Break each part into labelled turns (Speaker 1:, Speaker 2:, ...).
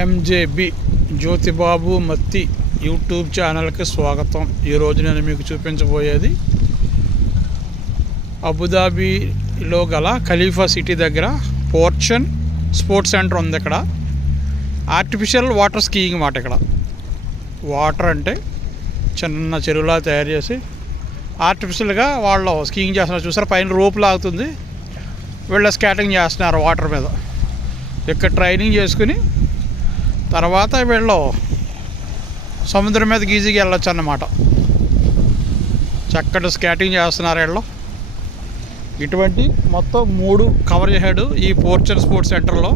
Speaker 1: ఎంజేబి జ్యోతిబాబు మత్తి YouTube ఛానల్కి స్వాగతం. ఈరోజు నేను మీకు చూపించబోయేది అబుదాబీలో గల ఖలీఫా సిటీ దగ్గర పోర్షన్ స్పోర్ట్స్ సెంటర్ ఉంది ఇక్కడ. ఆర్టిఫిషియల్ వాటర్ స్కీయింగ్ మాట ఇక్కడ. వాటర్ అంటే చిన్న చెరువులా తయారు చేసి ఆర్టిఫిషియల్గా వాళ్ళు స్కీయింగ్ చేస్తున్నారు. చూసారు పైన రోప్ లాగుతుంది. వీళ్ళ స్కేటింగ్ చేస్తున్నారు వాటర్ మీద. ఇక్కడ ట్రైనింగ్ చేసుకుని తర్వాత వీళ్ళు సముద్రం మీద ఈజీగా వెళ్ళొచ్చు అన్నమాట. చక్కటి స్కేటింగ్ చేస్తున్నారు వీళ్ళు. ఇటువంటి మొత్తం మూడు కవర్ చేశాడు ఈ పోర్చర్ స్పోర్ట్స్ సెంటర్లో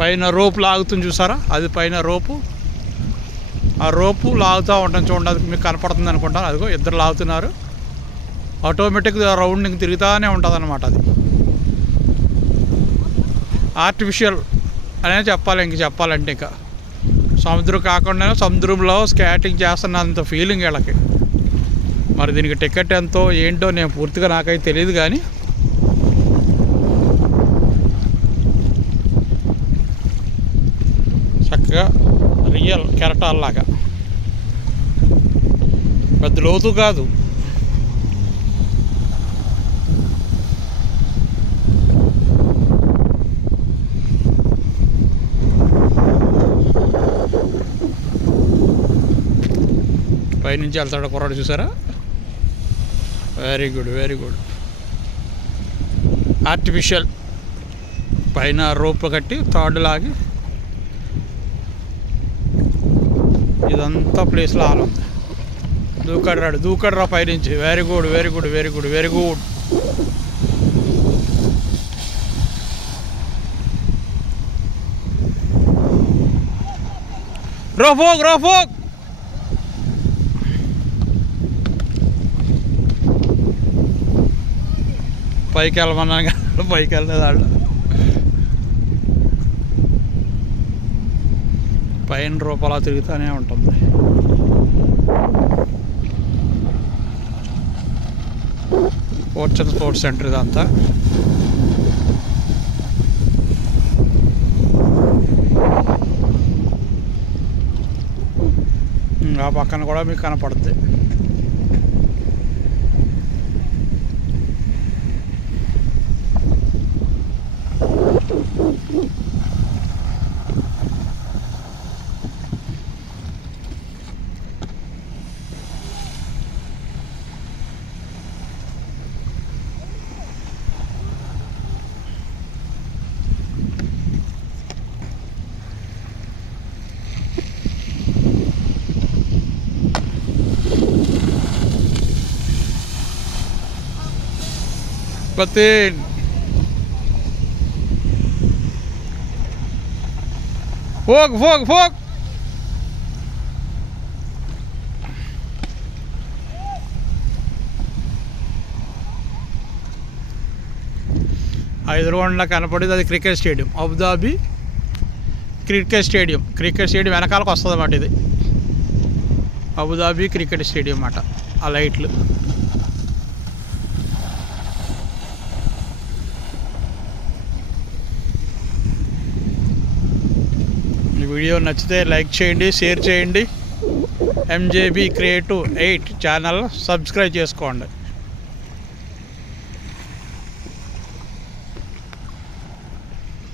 Speaker 1: పైన రోపు లాగుతుంది చూసారా? అది పైన రోపు. ఆ రోపు లాగుతూ ఉంటాం చూడండి అది మీకు కనపడుతుంది అనుకుంటాను అదిగో ఇద్దరు లాగుతున్నారు. ఆటోమేటిక్గా రౌండింగ్ తిరుగుతూనే ఉంటుంది అనమాట అది. ఆర్టిఫిషియల్ అనే చెప్పాలి ఇంక చెప్పాలంటే ఇంకా. సముద్రం కాకుండా సముద్రంలో స్కేటింగ్ చేస్తున్నంత ఫీలింగ్ వీళ్ళకి. మరి దీనికి టికెట్ ఎంతో ఏంటో నేను పూర్తిగా నాకైతే తెలియదు కానీ చక్కగా రియల్ కెరటాల్లాగా. పెద్ద లోతు కాదు. పైనుంచి వెళ్తాడు కుర్రాడు చూసారా? Very good very good artificial పైన రోప్ కట్టి తాడు లాగి. ఇదంతా ప్లేస్లో ఆలు ఉంది దూకడు రాడు పైనుంచి. Very good very good very good very good రోఫోక్ రోఫోక్ పైకి వెళ్ళమన్నాను కానీ పైకి వెళ్ళలేదు వాళ్ళు పైన రూపాయలు తిరుగుతూనే ఉంటుంది. పోర్చన్ స్పోర్ట్స్ సెంటర్ ఇదంతా. ఆ పక్కన కూడా మీకు కనపడుతుంది Batin. ఫోక్ ఫోక్ ఫోక్ ఆ ఎదురుగుండా కనపడేది అది cricket stadium. Abu Dhabi cricket stadium. Cricket stadium వెనకాలకు వస్తుంది అన్నమాట ఇది. అబుదాబి క్రికెట్ స్టేడియం అన్నమాట. ఆ లైట్లు. వీడియో నచ్చితే లైక్ చేయండి షేర్ చేయండి. MJB creative eight channel subscribe చేసుకోండి.